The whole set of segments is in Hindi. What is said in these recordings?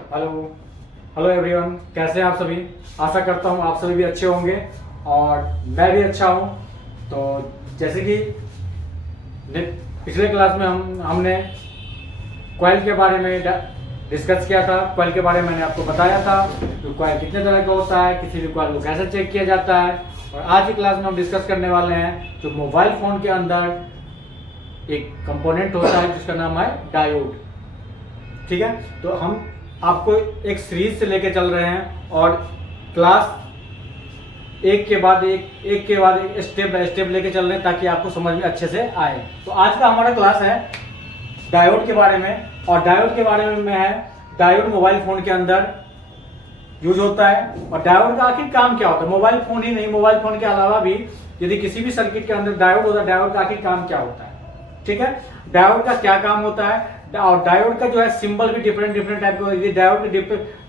हेलो हेलो एवरीवन, कैसे हैं आप सभी। आशा करता हूँ आप सभी भी अच्छे होंगे और मैं भी अच्छा हूँ। तो जैसे कि पिछले क्लास में हमने कॉइल के बारे में डिस्कस किया था। कॉइल के बारे में मैंने आपको बताया था कि कॉइल कितने तरह का होता है, किसी भी कॉइल को कैसे चेक किया जाता है। और आज की क्लास में हम डिस्कस करने वाले हैं जो मोबाइल फ़ोन के अंदर एक कंपोनेंट होता है जिसका नाम है डायोड। ठीक है, तो हम आपको एक सीरीज से लेके चल रहे हैं और क्लास एक के बाद एक स्टेप बाय स्टेप लेके चल रहे हैं ताकि आपको समझ में अच्छे से आए। तो आज का हमारा क्लास है डायोड के बारे में, और डायोड के बारे में है डायोड मोबाइल फोन के अंदर यूज होता है। और डायोड का आखिर काम क्या होता है, मोबाइल फोन ही नहीं, मोबाइल फोन के अलावा भी यदि किसी भी सर्किट के अंदर डायोड होता है, डायोड का आखिर काम क्या होता है। ठीक है, डायोड का क्या काम होता है, और डायोड का जो है सिंबल भी डिफरेंट टाइप का। यदि डायोड के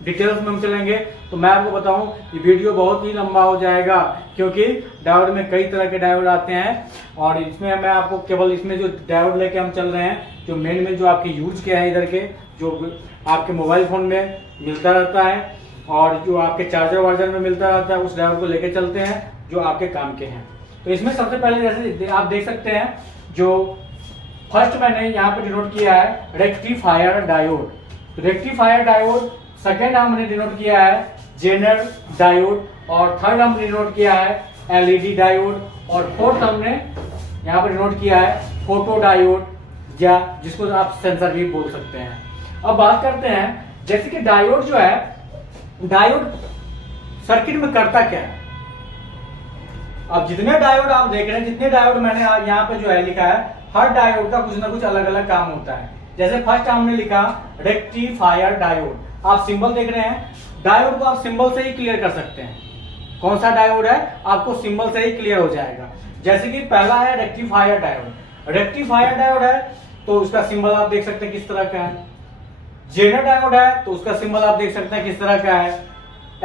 डिटेल्स में हम चलेंगे तो मैं आपको बताऊं ये वीडियो बहुत ही लंबा हो जाएगा, क्योंकि डायोड में कई तरह के डायोड आते हैं। और इसमें मैं आपको केवल इसमें जो डायोड लेके हम चल रहे हैं, जो मेन जो आपके यूज के हैं इधर के, जो आपके मोबाइल फोन में मिलता रहता है और जो आपके चार्जर वार्जर में मिलता रहता है, उस डायोड को लेके चलते हैं जो आपके काम के हैं। तो इसमें सबसे पहले जैसे आप देख सकते हैं, जो फर्स्ट मैंने यहाँ पे डिनोट किया है रेक्टिफायर डायोड। तो रेक्टिफायर डायोड, सेकेंड हमने डिनोट किया है जेनर डायोड, और थर्ड हमने डिनोट किया है एलईडी डायोड, और फोर्थ हमने यहाँ पर डिनोट किया है फोटो डायोड, या जिसको आप सेंसर भी बोल सकते हैं। अब बात करते हैं जैसे कि डायोड जो है, डायोड सर्किट में करता क्या है। अब जितने डायोड आप देख रहे हैं, जितने डायोड मैंने यहाँ पे जो है लिखा है, हर डायोड का कुछ ना कुछ अलग अलग काम होता है। जैसे फर्स्ट हमने लिखा रेक्टिफायर डायोड। आप सिंबल देख रहे हैं, डायोड को आप सिंबल से ही क्लियर कर सकते हैं। कौन सा डायोड है आपको सिंबल से ही क्लियर हो जाएगा। जैसे कि पहला है रेक्टिफायर डायोड। रेक्टिफायर डायोड है तो उसका सिंबल आप देख सकते हैं किस तरह का है। जेनर डायोड है तो उसका सिंबल आप देख सकते हैं किस तरह का है।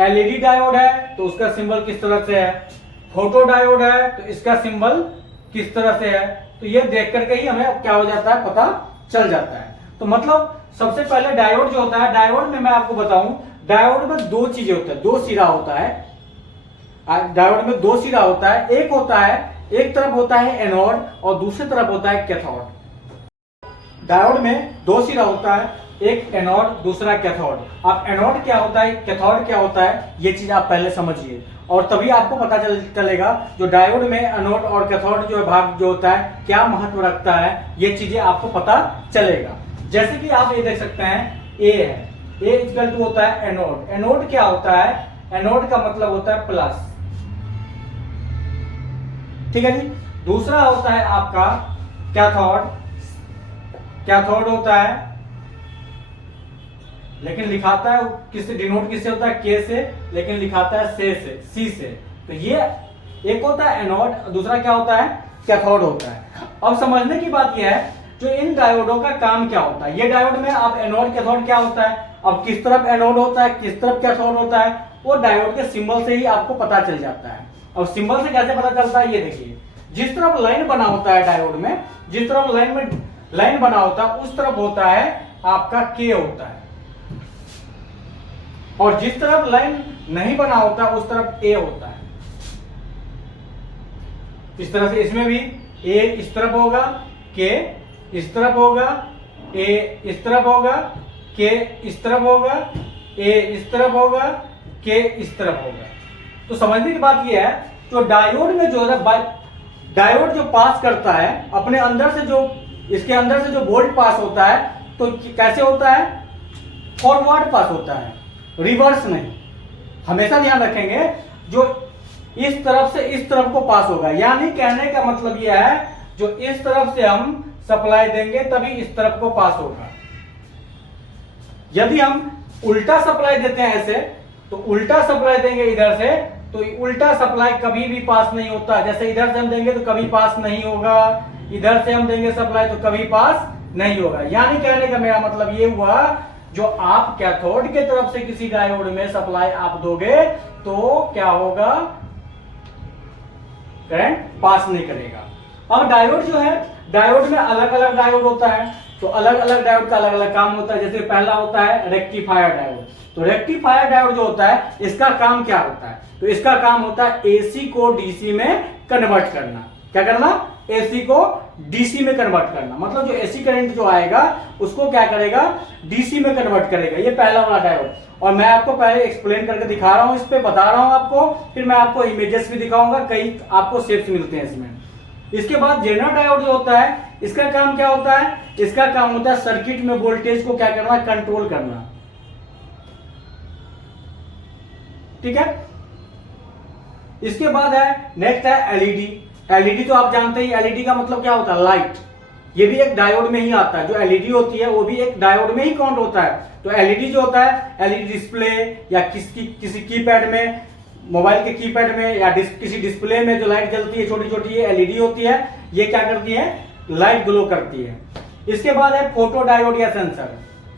एलईडी डायोड है तो उसका सिंबल किस तरह से है। फोटो डायोड है तो इसका सिंबल किस तरह से है। तो ये देख करके ही हमें क्या हो जाता है, पता चल जाता है। तो मतलब सबसे पहले डायोड जो होता है, डायोड में मैं आपको बताऊं, डायोड में दो चीजें होता है, दो सिरा होता है। डायोड में दो सिरा होता है, एक होता है, एक तरफ होता है एनोड और दूसरी तरफ होता है कैथोड। डायोड में दो सिरा होता है, एक एनोड दूसरा कैथोड। अब एनोड क्या होता है, कैथोड क्या होता है, ये चीज आप पहले समझिए, और तभी आपको पता चलेगा जो डायोड में एनोड और कैथोड जो भाग जो होता है क्या महत्व रखता है, ये चीजें आपको पता चलेगा। जैसे कि आप ये देख सकते हैं ए है, ए इक्वल टू होता है एनोड। एनोड क्या होता है, एनोड का मतलब होता है प्लस। ठीक है जी। दूसरा होता है आपका कैथोड। कैथोड होता है, लेकिन लिखाता है किससे, डिनोट किससे होता है, के से, लेकिन लिखाता है से, सी से। तो ये एक होता है एनोड, दूसरा क्या होता है, कैथोड होता है। अब समझने की बात यह है जो इन डायोडों का काम क्या होता है। ये डायोड में अब एनोड कैथोड क्या होता है, अब किस तरफ एनोड होता है किस तरफ कैथोड होता है, वो डायोड के सिंबल से ही आपको पता चल जाता है। अब सिंबल से कैसे पता चलता है, ये देखिए, जिस तरफ लाइन बना होता है डायोड में, जिस तरफ लाइन बना होता है उस तरफ होता है आपका के होता है, और जिस तरफ लाइन नहीं बना होता उस तरफ ए होता है। इस तरह से इसमें भी ए इस तरफ होगा, के इस तरफ होगा, ए इस तरफ होगा, के इस तरफ होगा, ए इस तरफ होगा, के इस तरफ होगा। तो समझने की बात यह है जो डायोड में जो है, डायोड जो पास करता है अपने अंदर से, जो इसके अंदर से जो वोल्ट पास होता है, तो कैसे होता है, फॉरवर्ड पास होता है, रिवर्स नहीं। हमेशा ध्यान रखेंगे जो इस तरफ से इस तरफ को पास होगा, यानी कहने का मतलब यह है जो इस तरफ से हम सप्लाई देंगे तभी इस तरफ को पास होगा। यदि हम उल्टा सप्लाई देते हैं ऐसे, तो उल्टा सप्लाई देंगे इधर से, तो उल्टा सप्लाई कभी भी पास नहीं होता। जैसे इधर से हम देंगे तो कभी पास नहीं होगा, इधर से हम देंगे सप्लाई तो कभी पास नहीं होगा। यानी कहने का मेरा मतलब ये हुआ जो आप कैथोड के तरफ से किसी डायोड में सप्लाई आप दोगे तो क्या होगा, करंट पास नहीं करेगा। अब डायोड जो है, डायोड में अलग अलग डायोड होता है। तो अलग अलग डायोड का अलग अलग काम होता है। जैसे पहला होता है रेक्टिफायर डायोड। तो रेक्टिफायर डायोड जो होता है इसका काम क्या होता है? तो इसका काम होता है एसी को डीसी में कन्वर्ट करना। क्या करना? एसी को डीसी में कन्वर्ट करना। मतलब जो एसी करंट जो आएगा उसको क्या करेगा? डीसी में कन्वर्ट करेगा। ये पहला वाला डायोड। और मैं आपको पहले एक्सप्लेन करके दिखा रहा हूं, इस पे बता रहा हूं आपको, फिर मैं आपको इमेजेस भी दिखाऊंगा, कई आपको शेप्स मिलते हैं इसमें। इसके बाद जेनर डायोड जो होता है इसका काम क्या होता है? इसका काम होता है सर्किट में वोल्टेज को क्या करना? कंट्रोल करना। ठीक है। इसके बाद है नेक्स्ट है एलईडी। एलईडी तो आप जानते ही, एलईडी का मतलब क्या होता है? लाइट। ये भी एक डायोड में ही आता है। जो एलईडी होती है वो भी एक डायोड में ही काउंट होता है। तो एलईडी जो होता है, एलईडी डिस्प्ले या किसी कीपैड में, मोबाइल के कीपैड में या किसी डिस्प्ले में जो लाइट जलती है छोटी छोटी, ये एलईडी होती है। ये क्या करती है? लाइट ग्लो करती है। इसके बाद है फोटो डायोड या सेंसर।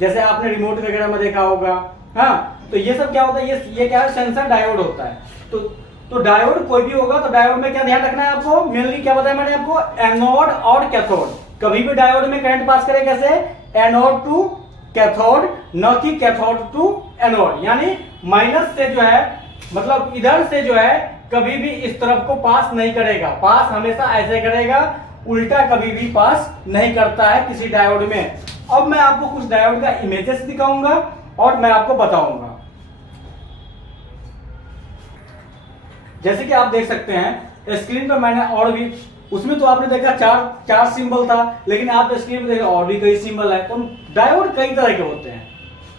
जैसे आपने रिमोट वगैरह में देखा होगा। हाँ, तो ये सब क्या होता है? ये क्या है? सेंसर डायोड होता है। तो डायोड कोई भी होगा तो डायोड में क्या ध्यान रखना है आपको? मेनली क्या बताया मैंने आपको? एनोड और कैथोड। कभी भी डायोड में करंट पास करे कैसे? एनोड टू कैथोड, न कि कैथोड टू एनोड। यानी माइनस से जो है, मतलब इधर से जो है कभी भी इस तरफ को पास नहीं करेगा। पास हमेशा ऐसे करेगा, उल्टा कभी भी पास नहीं करता है किसी डायोड में। अब मैं आपको कुछ डायोड का इमेजेस दिखाऊंगा और मैं आपको बताऊंगा। जैसे कि आप देख सकते हैं स्क्रीन पर मैंने और भी, उसमें तो आपने देखा चार सिंबल था, लेकिन आप स्क्रीन पर देखा और भी कई सिंबल है। तो डायोड कई तरह के होते हैं।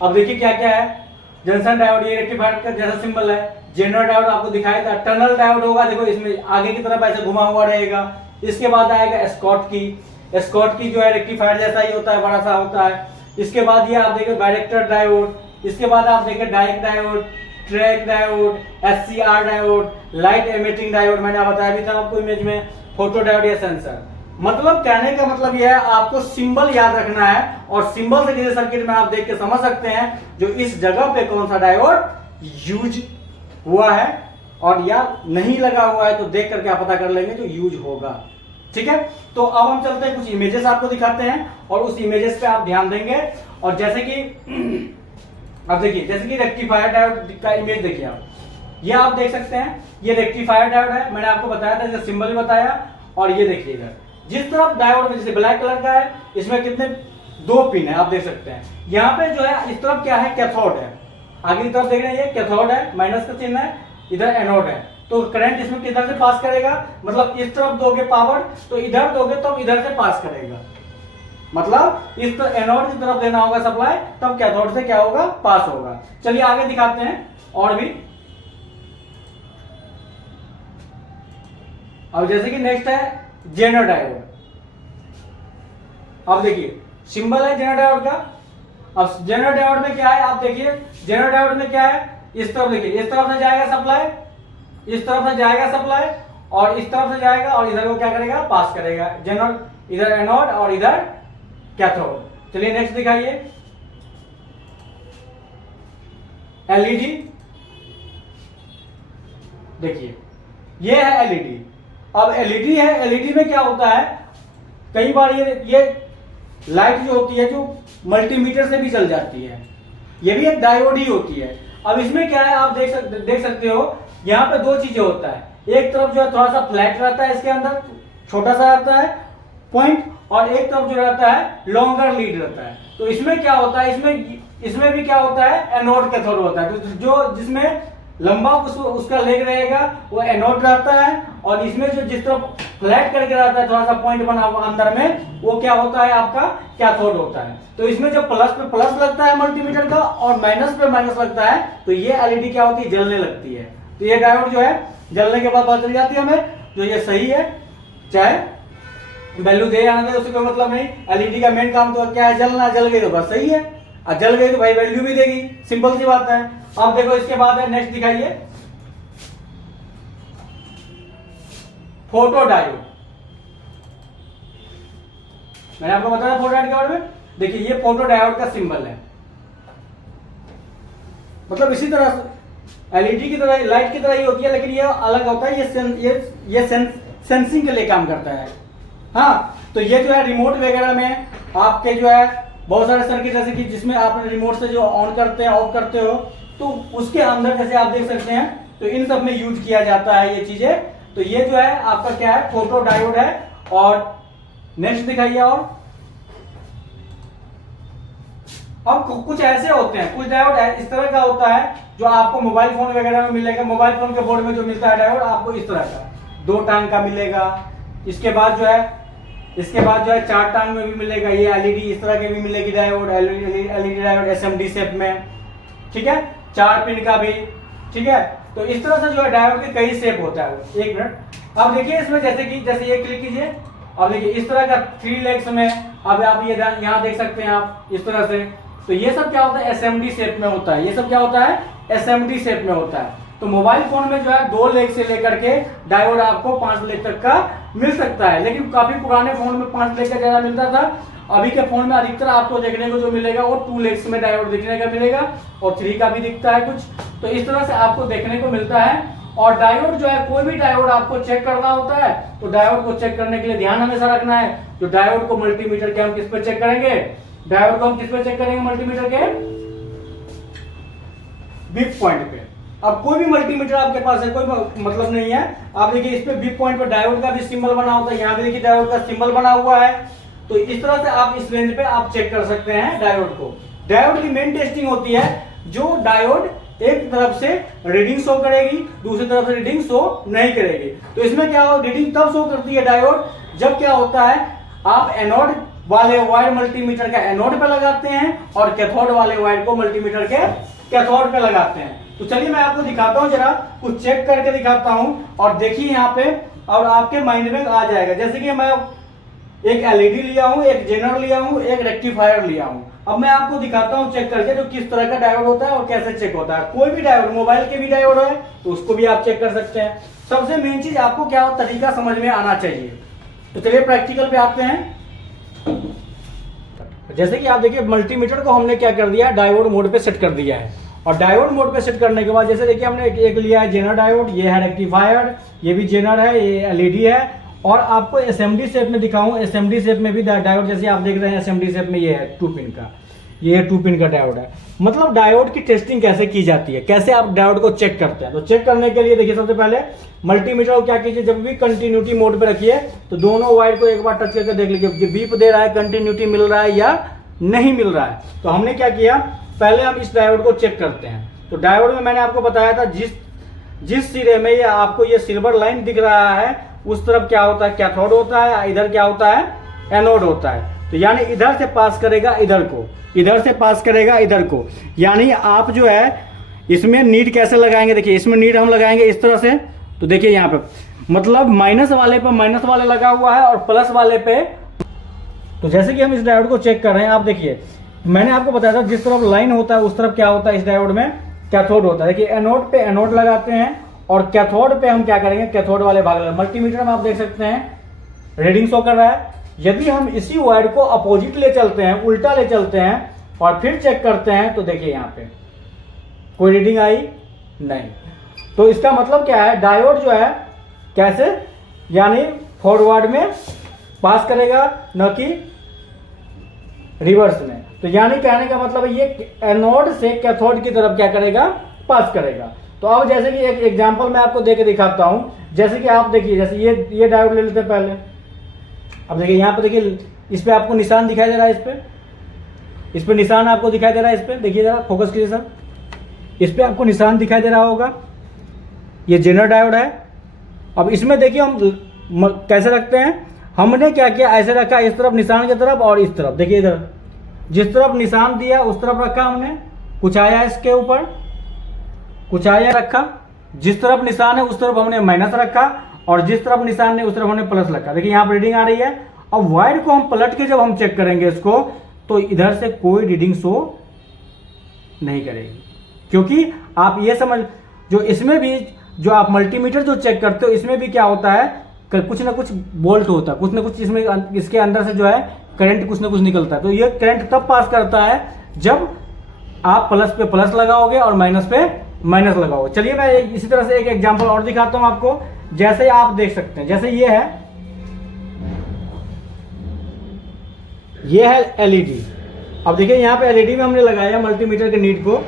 अब देखिए क्या क्या है। जंक्शन डायोड, ये रेक्टिफायर का जैसा सिंबल है। जेनर डायोड आपको दिखाया था। टनल डायोड होगा, देखो इसमें आगे की तरफ ऐसे घुमा हुआ रहेगा। इसके बाद आएगा स्कॉट की। स्कॉट की जो है रेक्टिफायर जैसा ही होता है, बड़ा सा होता है। इसके बाद ये आप देखिए डायरेक्टर डायोड। इसके बाद आप देखिए direct diode, track diode, SCR diode, light emitting diode, मैंने बताया भी था आपको इमेज में, फोटो डायोड या सेंसर। मतलब कहने का मतलब यह है आपको सिंबल याद रखना है और सिंबल से किसी सर्किट में आप देख के समझ सकते हैं जो इस जगह पे कौन सा डायोड यूज हुआ है और या नहीं लगा हुआ है। तो देख करके आप पता कर लेंगे जो यूज होगा। ठीक है। तो अब हम चलते हैं, कुछ इमेजेस आपको दिखाते हैं और उस इमेजेस पे आप ध्यान देंगे। और जैसे कि अब देखिए, जैसे कि रेक्टिफायर डायोड का इमेज देखिए आप, ये आप देख सकते हैं, ये रेक्टिफायर डायोड है। मैंने आपको बताया था, इसका सिंबल भी बताया। और ये देखिएगा जिस तरफ डायोड में जैसे ब्लैक कलर का है, इसमें कितने 2 पिन है आप देख सकते हैं। यहाँ पे जो है इस तरफ क्या है? कैथोड है। आगे की तरफ देख रहे हैं, ये कैथोड है, माइनस का चिन्ह है, इधर एनोड है। तो करंट इसमें किधर से पास करेगा? मतलब इस तरफ दोगे पावर तो इधर दोगे तो इधर से पास करेगा। मतलब इस एनोड की तरफ देना होगा सप्लाई, तब कैथोड से क्या होगा? पास होगा। चलिए आगे दिखाते हैं और भी। अब जैसे कि नेक्स्ट है जेनर डायोड। अब देखिए सिंबल है जेनर डायोड का। अब जेनर डायोड में क्या है आप देखिए, जेनर डायोड में क्या है? इस तरफ देखिए, इस तरफ से जाएगा सप्लाई, इस तरफ से जाएगा सप्लाई और इस तरफ से जाएगा और इधर को क्या करेगा? पास करेगा। जेनर इधर एनोड और इधर कैथोड। चलिए नेक्स्ट दिखाइए। एलईडी देखिए, ये है एलईडी। अब एलईडी है, एलईडी में क्या होता है? कई बार ये लाइट जो होती है जो मल्टीमीटर से भी चल जाती है, ये भी एक डायोड ही होती है। अब इसमें क्या है आप देख सकते हो, यहाँ पे 2 चीजें होता है। एक तरफ जो है थोड़ा सा फ्लैट रहता है, इसके अंदर छोटा सा रहता है पॉइंट, और एक तरफ जो रहता है लॉन्गर लीड रहता है। तो इसमें क्या होता है? इसमें भी क्या होता है? एनोड कैथोड होता है। तो जो जिसमें लंबा उसका लेग रहेगा वो एनोड रहता है, और इसमें जो जिस तरफ फ्लैट करके रहता है थोड़ा सा पॉइंट बना हुआ अंदर में, वो क्या होता है? आपका कैथोड होता है। तो इसमें जब प्लस पे प्लस लगता है मल्टीमीटर का और माइनस पे माइनस लगता है, तो ये एलईडी क्या होती है? जलने लगती है। तो ये डायोड जो है जलने के बाद पता चल जाती है हमें जो ये सही है, चाहे वैल्यू दे आने दे, उससे कोई मतलब नहीं। एलईडी का मेन काम तो क्या है? जलना। जल गई तो बस सही है, और जल गई तो भाई वैल्यू भी देगी, सिंपल सी बात है। अब देखो इसके बाद है नेक्स्ट दिखाइए, फोटो डायोड। मैंने आपको बताया फोटो डायोड के बारे में। देखिए ये फोटो डायोड का सिंबल है। मतलब इसी तरह एलईडी की तरह, लाइट की तरह ही होती है, लेकिन ये अलग होता है। ये सेंसिंग के लिए काम करता है। हाँ, तो ये जो है रिमोट वगैरह में आपके जो है बहुत सारे सर्किट जैसे कि जिसमें आप रिमोट से जो ऑन करते हैं ऑफ करते हो, तो उसके अंदर जैसे आप देख सकते हैं, तो इन सब में यूज किया जाता है ये चीजें। तो ये जो है आपका क्या है, फोटो डायोड है। और नेक्स्ट दिखाइए। और अब कुछ ऐसे होते हैं, कुछ डायोड है इस तरह का होता है जो आपको मोबाइल फोन वगैरह में मिलेगा। मोबाइल फोन के बोर्ड में जो मिलता है डायोड आपको इस तरह का 2 टांग का मिलेगा। इसके बाद जो है 4 टांग में भी मिलेगा। ये एलईडी इस तरह के भी मिलेगी diode, LED diode SMD shape में, ठीक है, 4 पिन का भी, ठीक है। तो इस तरह से जो है डायोड के कई शेप होता है। एक मिनट, अब देखिए इसमें जैसे ये क्लिक कीजिए। अब देखिए इस तरह का 3 लेग्स में, अब आप ये यहाँ देख सकते हैं आप इस तरह से। तो ये सब क्या होता है, एसएमडी शेप में होता है। ये सब क्या होता है, एसएमडी शेप में होता है। तो मोबाइल फोन में जो है 2 लेग से लेकर के डायोड आपको 5 लेग तक का मिल सकता है। लेकिन काफी पुराने फोन में 5 लेग का ज्यादा मिलता था। अभी के फोन में अधिकतर आपको देखने को जो मिलेगा वो 2 लेग्स में डायोड दिखने का मिलेगा, और 3 का भी दिखता है कुछ। तो इस तरह से आपको देखने को मिलता है। और डायोड जो है, कोई भी डायोड आपको चेक करना होता है तो डायोड को चेक करने के लिए ध्यान हमेशा रखना है। जो डायोड को मल्टीमीटर के हम किस पे चेक करेंगे, डायोड को हम किस पे चेक करेंगे, मल्टीमीटर के बिग पॉइंट पे। अब कोई भी मल्टीमीटर आपके पास है, कोई मतलब नहीं है। आप देखिए इस पे बिग पॉइंट पे डायोड का भी सिंबल बना होता है। यहाँ भी देखिए डायोड का सिंबल बना हुआ है। तो इस तरह से आप इस रेंज पे आप चेक कर सकते हैं डायोड को। डायोड की मेन टेस्टिंग होती है, जो डायोड एक तरफ से रीडिंग शो करेगी, दूसरी तरफ से रीडिंग शो नहीं करेगी। तो इसमें क्या हो, रीडिंग तब शो करती है डायोड जब क्या होता है, आप एनोड वाले वायर मल्टीमीटर का एनोड पे लगाते हैं और कैथोड वाले वायर को मल्टीमीटर के कैथोड पे लगाते हैं। तो चलिए मैं आपको दिखाता हूं, जरा कुछ चेक करके दिखाता हूं। और देखिए यहाँ पे, और आपके माइंड में आ जाएगा। जैसे कि मैं एक एलईडी लिया हूं, एक जेनर लिया हूं, एक रेक्टिफायर लिया हूं। अब मैं आपको दिखाता हूं चेक करके जो किस तरह का डायोड होता है और कैसे चेक होता है। कोई भी डायोड, मोबाइल के भी डायोड है तो उसको भी आप चेक कर सकते हैं। सबसे मेन चीज आपको क्या तरीका समझ में आना चाहिए। तो चलिए प्रैक्टिकल पे आते हैं। जैसे कि आप देखिए मल्टीमीटर को हमने क्या कर दिया, डायोड मोड पे सेट कर दिया है। और डायोड मोड पे सेट करने के बाद जैसे देखिए हमने एक लिया है जेनर डायोड, ये है रेक्टिफायर, ये भी जेनर है, ये एलईडी है। और आपको एसएमडी शेप में दिखाऊं, एसएमडी शेप में भी डायोड, जैसे आप देख रहे हैं एसएमडी शेप में ये है 2 पिन का, ये 2 पिन का डायोड है। मतलब डायोड की टेस्टिंग कैसे की जाती है, कैसे आप डायोड को चेक करते हैं। तो चेक करने के लिए देखिए सबसे पहले मल्टीमीटर को क्या कीजिए, जब भी कंटिन्यूटी मोड पे रखिए तो दोनों वायर को एक बार टच करके देख लीजिए बीप दे रहा है, कंटिन्यूटी मिल रहा है या नहीं मिल रहा है। तो हमने क्या किया, पहले हम इस डायोड को चेक करते हैं। तो डायोड में मैंने आपको बताया था जिस सिरे में ये आपको ये सिल्वर लाइन दिख रहा है उस तरफ क्या होता है, कैथोड होता है, इधर क्या होता है, एनोड होता है। तो यानी इधर से पास करेगा इधर को, इधर से पास करेगा इधर को। यानी आप जो है इसमें नीड कैसे लगाएंगे, देखिए इसमें नीड हम लगाएंगे इस तरह से। तो देखिए यहाँ पे मतलब माइनस वाले पे माइनस वाले लगा हुआ है और प्लस वाले पे। तो जैसे कि हम इस डायोड को चेक कर रहे हैं, आप देखिए मैंने आपको बताया था जिस तरफ लाइन होता है उस तरफ क्या होता है, इस डायोड में कैथोड होता है। देखिए एनोड पे एनोड लगाते हैं और कैथोड पे हम क्या करेंगे, कैथोड वाले भाग लगाएंगे। मल्टीमीटर में आप देख सकते हैं रीडिंग शो कर रहा है। यदि हम इसी वायर को अपोजिट ले चलते हैं, उल्टा ले चलते हैं और फिर चेक करते हैं, तो देखिए यहाँ पे कोई रीडिंग आई नहीं। तो इसका मतलब क्या है, डायोड जो है कैसे, यानी फॉरवर्ड में पास करेगा न कि रिवर्स में। तो यानी कहने का मतलब है ये एनोड से कैथोड की तरफ क्या करेगा, पास करेगा। तो अब जैसे कि एक एग्जांपल मैं आपको देके दिखाता हूं। जैसे कि आप देखिए, जैसे ये डायोड ले लेते हैं पहले। अब देखिए यहाँ पे देखिए इस पे आपको निशान दिखाई दे रहा है, इस पे निशान आपको दिखाई दे रहा है। इस पे देखिए जरा फोकस कीजिए सर, इस पे आपको निशान दिखाई दे रहा होगा। ये जेनर डायोड है। अब इसमें देखिए हम कैसे रखते हैं, हमने क्या किया, ऐसे रखा इस तरफ निशान की तरफ और इस तरफ। देखिए इधर जिस तरफ निशान दिया उस तरफ रखा हमने, कुछ आया इसके ऊपर, कुछ आया रखा। जिस तरफ निशान है उस तरफ हमने माइनस रखा और जिस तरफ निशान नहीं उस तरफ हमने प्लस रखा। देखिए यहाँ पर रीडिंग आ रही है। अब वायर को हम पलट के जब हम चेक करेंगे इसको, तो इधर से कोई रीडिंग शो नहीं करेगी, क्योंकि आप ये समझ, जो इसमें भी जो आप मल्टीमीटर जो चेक करते हो इसमें भी क्या होता है, कुछ ना कुछ बोल्ट होता है, कुछ ना कुछ इसमें इसके अंदर से जो है करंट कुछ ना कुछ निकलता है। तो ये करंट तब पास करता है जब आप प्लस पे प्लस लगाओगे और माइनस पे माइनस लगाओगे। चलिए मैं इसी तरह से एक एग्जांपल और दिखाता हूं आपको। जैसे आप देख सकते हैं, जैसे ये है, ये है एलईडी। अब देखिए यहाँ पे एलईडी में हमने लगाया मल्टीमीटर के नीड को।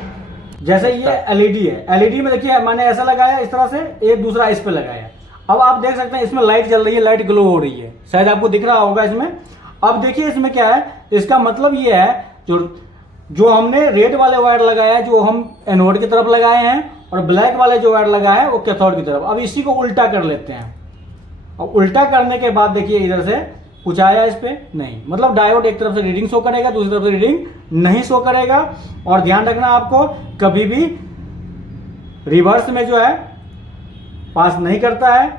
जैसे ये एलईडी है, एलईडी में देखिए मैंने ऐसा लगाया इस तरह से, एक दूसरा इस पे लगाया। अब आप देख सकते हैं इसमें लाइट जल रही है, लाइट ग्लो हो रही है, शायद आपको दिख रहा होगा इसमें। अब देखिए इसमें क्या है, इसका मतलब ये है जो हमने रेड वाले वायर लगाया है, जो हम एनोड की तरफ लगाए हैं, और ब्लैक वाले जो वायर लगाए हैं वो कैथोड की तरफ। अब इसी को उल्टा कर लेते हैं। और उल्टा करने के बाद देखिए इधर से कुछ आया इस पे नहीं, मतलब डायोड एक तरफ से रीडिंग शो करेगा, दूसरी तरफ से रीडिंग नहीं शो करेगा। और ध्यान रखना आपको, कभी भी रिवर्स में जो है पास नहीं करता है,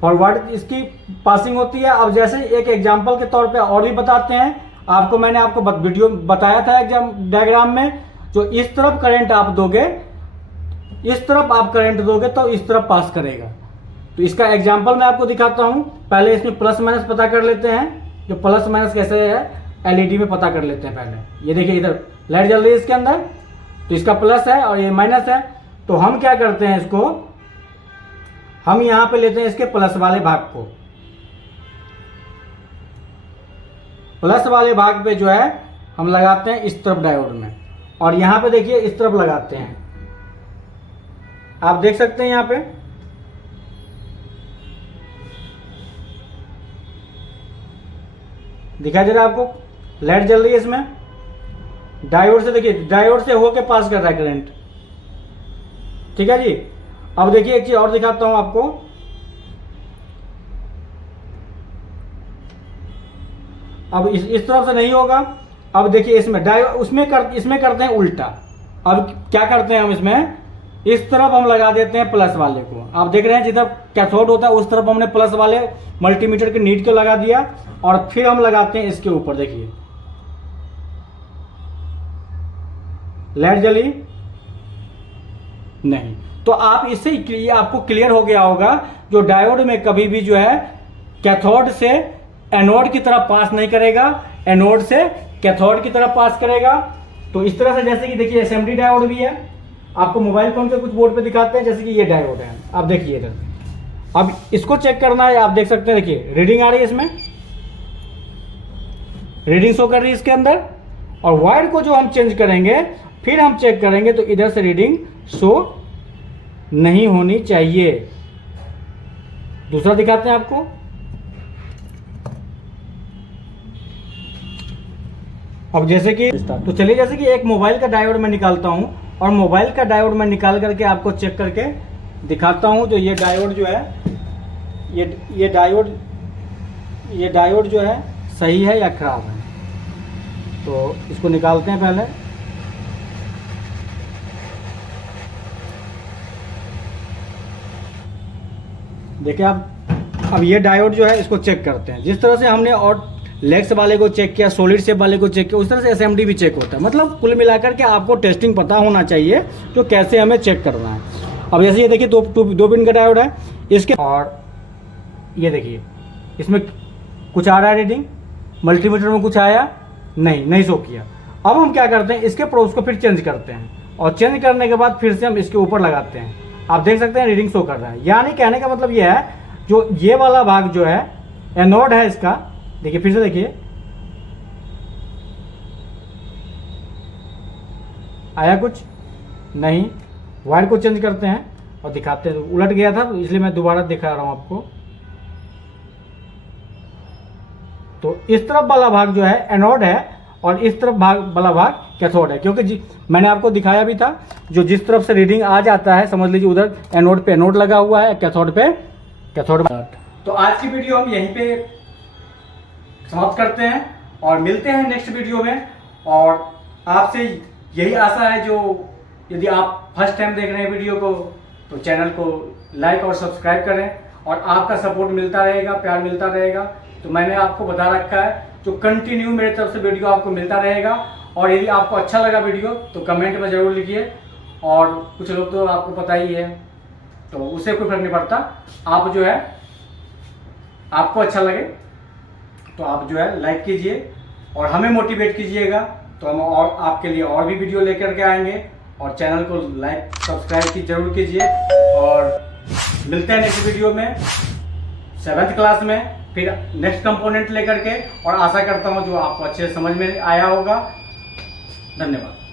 फॉरवर्ड इसकी पासिंग होती है। अब जैसे एक एग्जांपल के तौर पे और भी बताते हैं आपको, मैंने आपको वीडियो बताया था एग्जाम डायग्राम में, जो इस तरफ करंट आप दोगे, इस तरफ आप करंट दोगे तो इस तरफ पास करेगा। तो इसका एग्जांपल मैं आपको दिखाता हूं। पहले इसमें प्लस माइनस पता कर लेते हैं, जो प्लस माइनस कैसे है एलईडी में पता कर लेते हैं पहले। ये देखिए इधर लाइट जल रही है इसके अंदर, तो इसका प्लस है और ये माइनस है। तो हम क्या करते हैं, इसको हम यहां पे लेते हैं इसके प्लस वाले भाग को, प्लस वाले भाग पे जो है हम लगाते हैं इस तरफ डायोड में, और यहां पे देखिए इस तरफ लगाते हैं। आप देख सकते हैं यहां पे दिखाई दे रहा है आपको, लाइट जल रही है इसमें। डायोड से देखिए, डायोड से होके पास कर रहा है करंट, ठीक है जी। अब देखिए एक चीज और दिखाता हूं आपको। अब इस तरफ से नहीं होगा। अब देखिए इसमें डायोड इसमें करते हैं उल्टा। अब क्या करते हैं हम इसमें, इस तरफ हम लगा देते हैं प्लस वाले को। आप देख रहे हैं जिधर कैथोड होता है उस तरफ हमने प्लस वाले मल्टीमीटर के नीड को लगा दिया, और फिर हम लगाते हैं इसके ऊपर। देखिए लाइट जली नहीं। तो आप इससे आपको क्लियर हो गया होगा, जो डायोड में कभी भी जो है कैथोड से एनोड की तरफ पास नहीं करेगा, एनोड से कैथोड की तरफ पास करेगा। तो इस तरह से, जैसे कि देखिए एसएमडी डायोड भी है, आपको मोबाइल फोन के कुछ बोर्ड पे दिखाते हैं, जैसे कि ये डायोड है। आप देखिए इधर, अब इसको चेक करना है। आप देख सकते हैं, देखिए रीडिंग आ रही है इसमें, रीडिंग शो कर रही है इसके अंदर। और वायर को जो हम चेंज करेंगे, फिर हम चेक करेंगे तो इधर से रीडिंग शो नहीं होनी चाहिए। दूसरा दिखाते हैं आपको। अब जैसे कि तो चलिए, जैसे कि एक मोबाइल का डायोड मैं निकालता हूं, और मोबाइल का डायोड मैं निकाल करके आपको चेक करके दिखाता हूं। जो ये डायोड जो है, ये डायोड जो है सही है या खराब है। तो इसको निकालते हैं पहले। देखिए अब ये डायोड जो है इसको चेक करते हैं। जिस तरह से हमने और लेग्स वाले को चेक किया, सॉलिड शेप वाले को चेक किया, उस तरह से एसएमडी भी चेक होता है। मतलब कुल मिलाकर के आपको टेस्टिंग पता होना चाहिए, तो कैसे हमें चेक करना है। अब जैसे ये देखिए दो पिन का डायोड है इसके, और ये देखिए इसमें कुछ आ रहा है रीडिंग, मल्टीमीटर में कुछ आया नहीं शो किया। अब हम क्या करते हैं, इसके प्रोब्स को फिर चेंज करते हैं, और चेंज करने के बाद फिर से हम इसके ऊपर लगाते हैं। आप देख सकते हैं रीडिंग शो कर रहा है। यानी कहने का मतलब ये है, जो ये वाला भाग जो है एनोड है इसका, देखिए फिर से देखिए आया कुछ नहीं। वायर को चेंज करते हैं और दिखाते हैं। उलट गया था इसलिए मैं दोबारा दिखा रहा हूं आपको। तो इस तरफ वाला भाग जो है एनोड है, और इस तरफ वाला भाग कैथोड है। क्योंकि मैंने आपको दिखाया भी था, जो जिस तरफ से रीडिंग आ जाता है, समझ लीजिए उधर एनोड पे एनोड लगा हुआ है, कैथोड पे कैथोड। तो आज की वीडियो हम यहीं पे समाप्त करते हैं, और मिलते हैं नेक्स्ट वीडियो में। और आपसे यही आशा है, जो यदि आप फर्स्ट टाइम देख रहे हैं वीडियो को, तो चैनल को लाइक और सब्सक्राइब करें, और आपका सपोर्ट मिलता रहेगा, प्यार मिलता रहेगा। तो मैंने आपको बता रखा है, जो कंटिन्यू मेरे तरफ से वीडियो आपको मिलता रहेगा। और यदि आपको अच्छा लगा वीडियो तो कमेंट में ज़रूर लिखिए। और कुछ लोग तो आपको पता ही है, तो उससे कोई फर्क नहीं पड़ता। आप जो है, आपको अच्छा लगे तो आप जो है लाइक कीजिए, और हमें मोटिवेट कीजिएगा, तो हम और आपके लिए और भी वीडियो लेकर के आएंगे। और चैनल को लाइक सब्सक्राइब की जरूर कीजिए। और मिलते हैं नेक्स्ट वीडियो में 7th क्लास में। फिर नेक्स्ट कंपोनेंट लेकर के, और आशा करता हूँ जो आपको अच्छे से समझ में आया होगा। धन्यवाद।